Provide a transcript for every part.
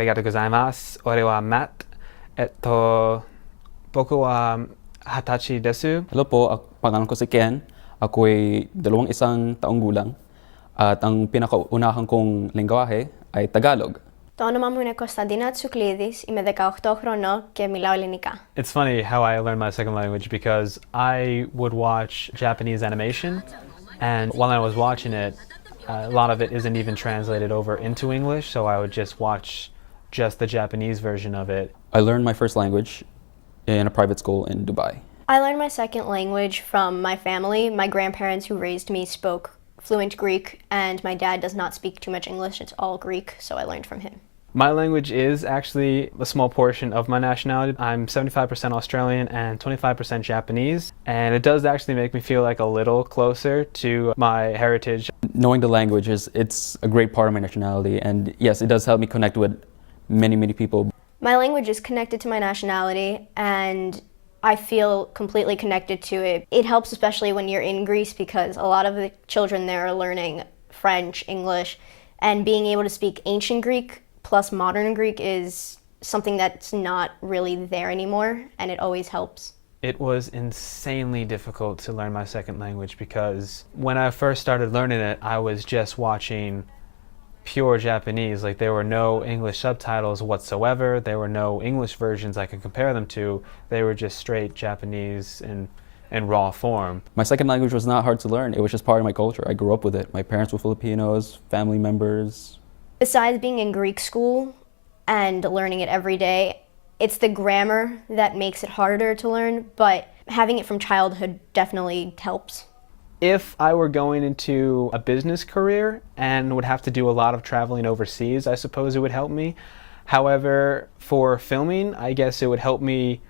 arigatou gozaimasu. Ore wa Matt. Boku wa hatachi desu. Hello po, pangalan ko si Ken. Ako'y 21 taong gulang. At ang pinakaunahang kong lengguwahe ay Tagalog. Το όνομα μου είναι Κωνσταντίνα Τσουκλίδης, είμαι 18 χρονών και μιλάω ελληνικά. It's funny how I learned my second language because I would watch Japanese animation, and while I was watching it, a lot of it isn't even translated over into English, so I would just watch just the Japanese version of it. I learned my first language in a private school in Dubai. I learned my second language from my family. My grandparents who raised me spoke fluent Greek, and my dad does not speak too much English. It's all Greek, so I learned from him. My language is actually a small portion of my nationality. I'm 75% Australian and 25% Japanese, and it does actually make me feel like a little closer to my heritage. Knowing the language it's a great part of my nationality, and yes, it does help me connect with many people. My language is connected to my nationality, and I feel completely connected to it. It helps especially when you're in Greece because a lot of the children there are learning French, English, and being able to speak ancient Greek plus modern Greek is something that's not really there anymore, and it always helps. It was insanely difficult to learn my second language because when I first started learning it, I was just watching pure Japanese. Like, there were no English subtitles whatsoever. There were no English versions I could compare them to. They were just straight Japanese in raw form. My second language was not hard to learn. It was just part of my culture. I grew up with it. My parents were Filipinos, family members. Besides being in Greek school and learning it every day, it's the grammar that makes it harder to learn, but having it from childhood definitely helps. If I were going into a business career and would have to do a lot of traveling overseas, I suppose it would help me. However, for filming, I guess it would help me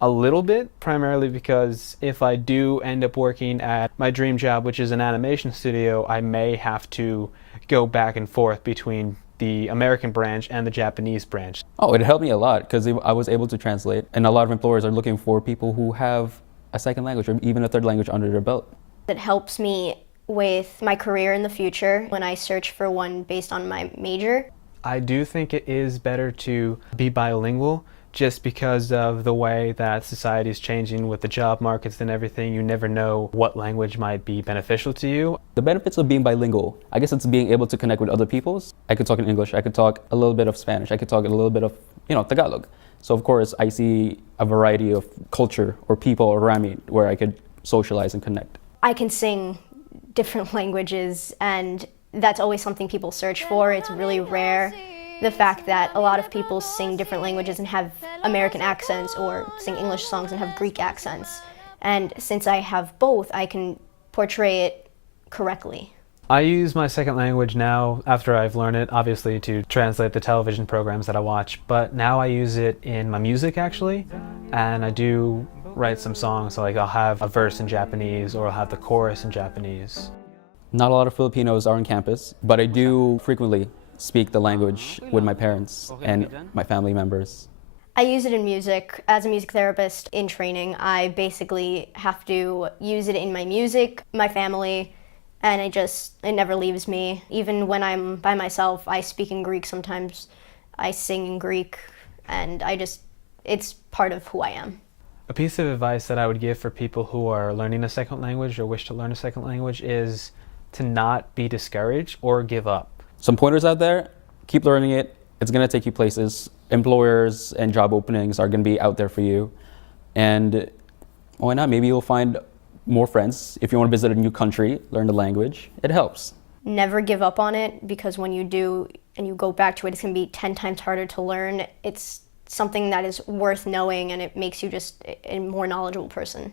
a little bit, primarily because if I do end up working at my dream job, which is an animation studio, I may have to go back and forth between the American branch and the Japanese branch. Oh, it helped me a lot because I was able to translate, and a lot of employers are looking for people who have a second language or even a third language under their belt. It helps me with my career in the future when I search for one based on my major. I do think it is better to be bilingual just because of the way that society is changing with the job markets and everything. You never know what language might be beneficial to you. The benefits of being bilingual, I guess it's being able to connect with other peoples. I could talk in English, I could talk a little bit of Spanish, I could talk a little bit of, Tagalog. So of course I see a variety of culture or people around me where I could socialize and connect. I can sing different languages, and that's always something people search for. It's really rare, the fact that a lot of people sing different languages and have American accents or sing English songs and have Greek accents. And since I have both, I can portray it correctly. I use my second language now, after I've learned it, obviously to translate the television programs that I watch, but now I use it in my music actually, and I do write some songs, so like I'll have a verse in Japanese or I'll have the chorus in Japanese. Not a lot of Filipinos are on campus, but I do frequently speak the language with my parents and my family members. I use it in music. As a music therapist in training, I basically have to use it in my music, my family, and it never leaves me. Even when I'm by myself, I speak in Greek sometimes. I sing in Greek, and it's part of who I am. A piece of advice that I would give for people who are learning a second language or wish to learn a second language is to not be discouraged or give up. Some pointers out there: keep learning it. It's going to take you places. Employers and job openings are going to be out there for you. And why not? Maybe you'll find more friends. If you want to visit a new country, learn the language. It helps. Never give up on it, because when you do and you go back to it, it's going to be 10 times harder to learn. It's something that is worth knowing, and it makes you just a more knowledgeable person.